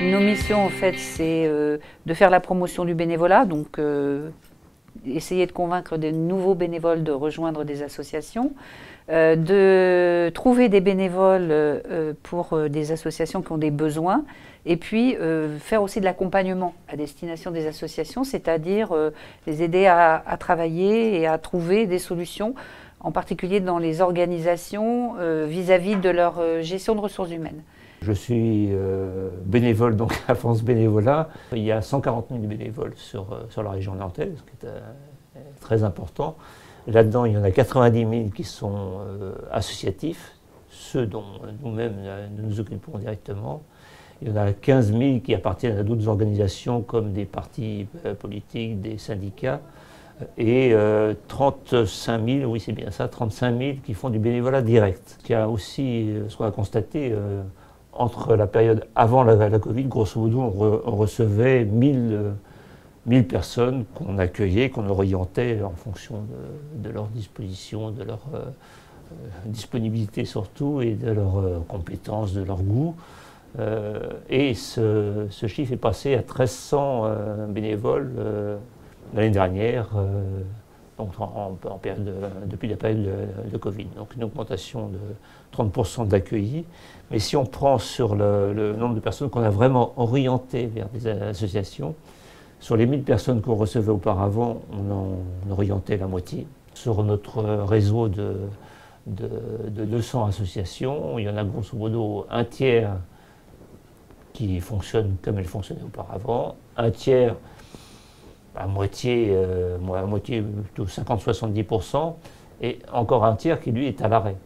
Nos missions, en fait, c'est de faire la promotion du bénévolat, donc essayer de convaincre des nouveaux bénévoles de rejoindre des associations, de trouver des bénévoles pour des associations qui ont des besoins, et puis faire aussi de l'accompagnement à destination des associations, c'est-à-dire les aider à travailler et à trouver des solutions, en particulier dans les organisations vis-à-vis de leur gestion de ressources humaines. Je suis bénévole donc à France Bénévolat. Il y a 140 000 bénévoles sur la région nantaise, ce qui est très important. Là-dedans, il y en a 90 000 qui sont associatifs, ceux dont nous-mêmes nous occupons directement. Il y en a 15 000 qui appartiennent à d'autres organisations comme des partis politiques, des syndicats, et 35 000, oui c'est bien ça, 35 000 qui font du bénévolat direct. Il y a aussi ce qu'on a constaté entre la période avant la Covid, grosso modo, on recevait 1000 personnes qu'on accueillait, qu'on orientait en fonction de leur disposition, de leur disponibilité surtout, et de leurs compétences, de leur goût. Et ce chiffre est passé à 1300 bénévoles l'année dernière, donc depuis la période de Covid. Donc une augmentation de 30% d'accueillis. Mais si on prend sur le nombre de personnes qu'on a vraiment orientées vers des associations, sur les 1000 personnes qu'on recevait auparavant, on en orientait la moitié. Sur notre réseau de 200 associations, il y en a grosso modo un tiers qui fonctionne comme elles fonctionnaient auparavant, un tiers à moitié plutôt 50-70%, et encore un tiers qui lui est à l'arrêt.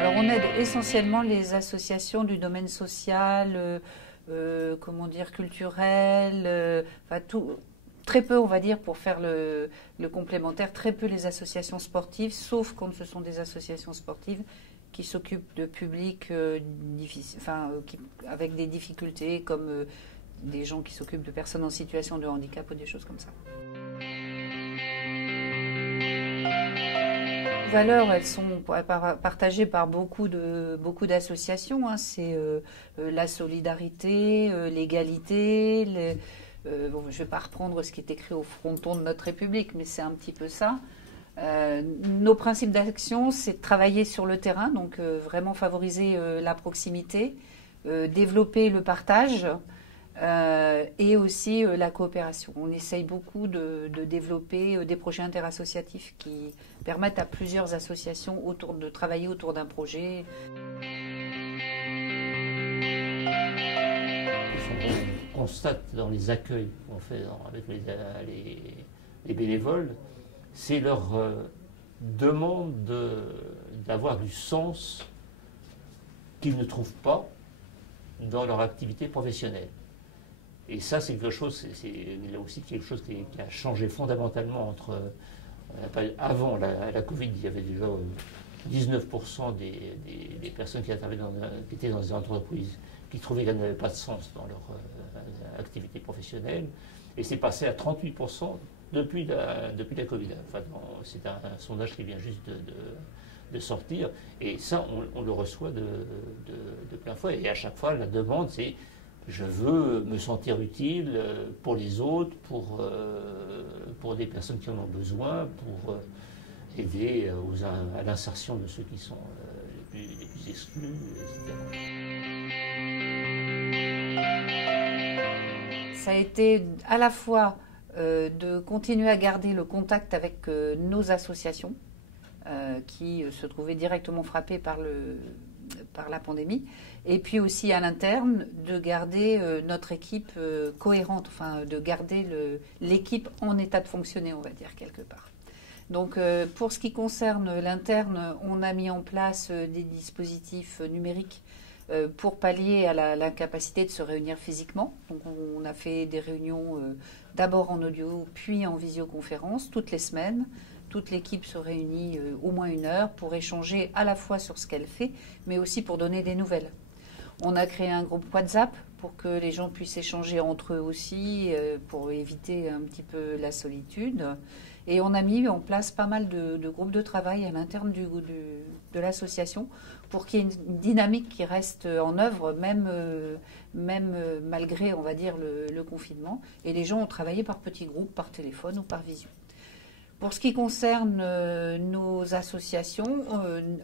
Alors on aide essentiellement les associations du domaine social, comment dire, culturel, enfin très peu on va dire pour faire le complémentaire, très peu les associations sportives, sauf quand ce sont des associations sportives qui s'occupent de publics avec des difficultés, comme des gens qui s'occupent de personnes en situation de handicap ou des choses comme ça. Les valeurs, elles sont partagées par beaucoup d'associations. Hein. C'est la solidarité, l'égalité. Bon, je ne vais pas reprendre ce qui est écrit au fronton de notre République, mais c'est un petit peu ça. Nos principes d'action, c'est de travailler sur le terrain, donc vraiment favoriser la proximité, développer le partage et aussi la coopération. On essaye beaucoup de développer des projets interassociatifs qui permettent à plusieurs associations de travailler autour d'un projet. On constate dans les accueils qu'on fait avec les bénévoles, c'est leur demande d'avoir du sens qu'ils ne trouvent pas dans leur activité professionnelle. Et ça, c'est quelque chose, c'est là aussi quelque chose qui a changé fondamentalement entre avant la Covid. Il y avait déjà 19% des personnes qui étaient dans des entreprises qui trouvaient qu'elles n'avaient pas de sens dans leur activité professionnelle, et c'est passé à 38% depuis la Covid. Enfin, c'est un sondage qui vient juste de sortir, et ça, on le reçoit de plein fouet. Et à chaque fois, la demande, c'est je veux me sentir utile pour les autres, pour des personnes qui en ont besoin, pour aider à l'insertion de ceux qui sont les plus exclus, etc. Ça a été à la fois de continuer à garder le contact avec nos associations qui se trouvaient directement frappées par la pandémie, et puis aussi à l'interne de garder notre équipe cohérente, enfin de garder l'équipe en état de fonctionner, on va dire, quelque part. Donc pour ce qui concerne l'interne, on a mis en place des dispositifs numériques pour pallier à l'incapacité de se réunir physiquement. Donc on a fait des réunions d'abord en audio, puis en visioconférence, toutes les semaines. Toute l'équipe se réunit au moins 1 heure pour échanger à la fois sur ce qu'elle fait, mais aussi pour donner des nouvelles. On a créé un groupe WhatsApp pour que les gens puissent échanger entre eux aussi, pour éviter un petit peu la solitude. Et on a mis en place pas mal de groupes de travail à l'interne de l'association pour qu'il y ait une dynamique qui reste en œuvre, même malgré, on va dire, le confinement. Et les gens ont travaillé par petits groupes, par téléphone ou par visio. Pour ce qui concerne nos associations,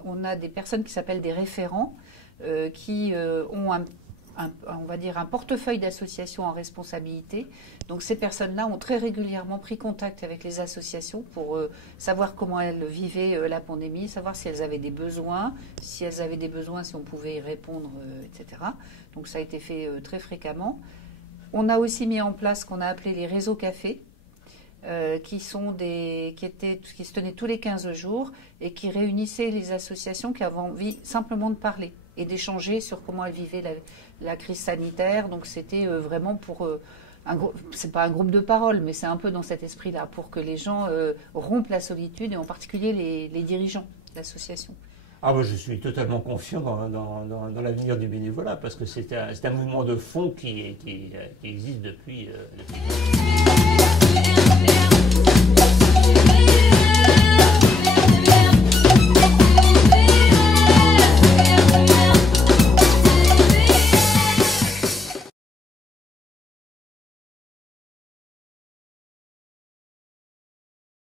on a des personnes qui s'appellent des référents qui ont on va dire un portefeuille d'associations en responsabilité. Donc ces personnes-là ont très régulièrement pris contact avec les associations pour savoir comment elles vivaient la pandémie, savoir si elles avaient des besoins, si on pouvait y répondre, etc. Donc ça a été fait très fréquemment. On a aussi mis en place ce qu'on a appelé les réseaux cafés, qui se tenaient tous les 15 jours et qui réunissaient les associations qui avaient envie simplement de parler et d'échanger sur comment elles vivaient la crise sanitaire. Donc c'était vraiment pour c'est pas un groupe de parole, mais c'est un peu dans cet esprit-là, pour que les gens rompent la solitude, et en particulier les dirigeants de l'association. Ah, moi, je suis totalement confiant dans l'avenir du bénévolat, parce que c'est un mouvement de fond qui existe depuis